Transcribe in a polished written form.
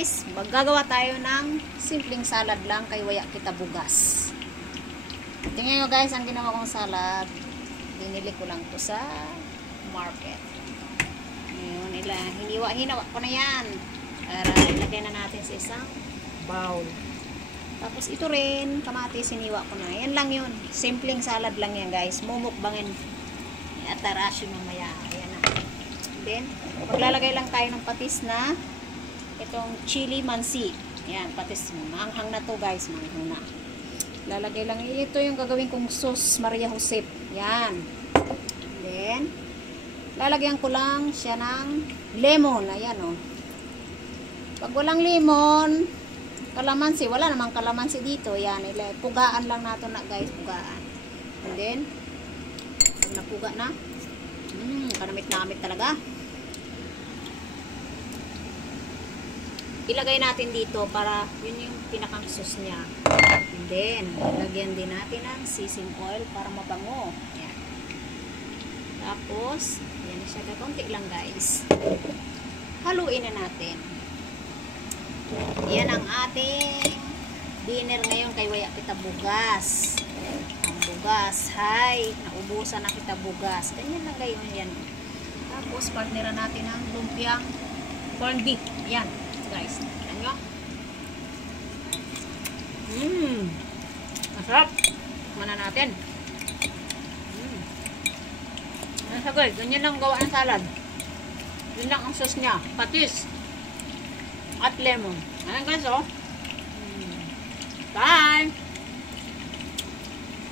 guys, maggagawa tayo ng simpleng salad lang kay waya kita bugas. Tingnan nyo guys, ang ginawa kong salad. Binili ko lang to sa market. Ngayon, hiniwa ko na yan. Para ilagay na natin sa isang bowl. Tapos ito rin, kamatis, hiniwa ko na. Yan lang yun. Simpleng salad lang yan guys. Mumukbangin. Atarasyo mamaya. Ayan na. Then, maglalagay lang tayo ng patis na itong chili mansi. Yan, patis. Manghang na to guys. Manghang na. Lalagay lang. Ito yung gagawin kong sauce Maria Josep. Yan. Then, lalagyan ko lang siya ng lemon. Ayan o. Pag walang lemon, kalamansi. Wala namang kalamansi dito. Yan. Pugaan lang nato na guys. Pugaan. And then, pag napuga na, kanamit-namit talaga. Ilagay natin dito para yun yung pinakang sauce niya. And then, lagyan din natin ng sesame oil para mabango. Yan. Tapos, yan siya. Kakunti lang guys. Haluin na natin. Yan ang ating dinner ngayon kay waya kita bugas. Ang bugas. Hay, naubusan na kita bugas. Ganyan lang ngayon yan. Tapos, partneran natin ang lumpiang corned beef. Yan. Guys, ano? Masarap. Mana natin. Nasa guys, ganyan lang gawa ng salad. Yun lang ang sauce niya. Patis. At lemon. Ayan guys, oh. Bye!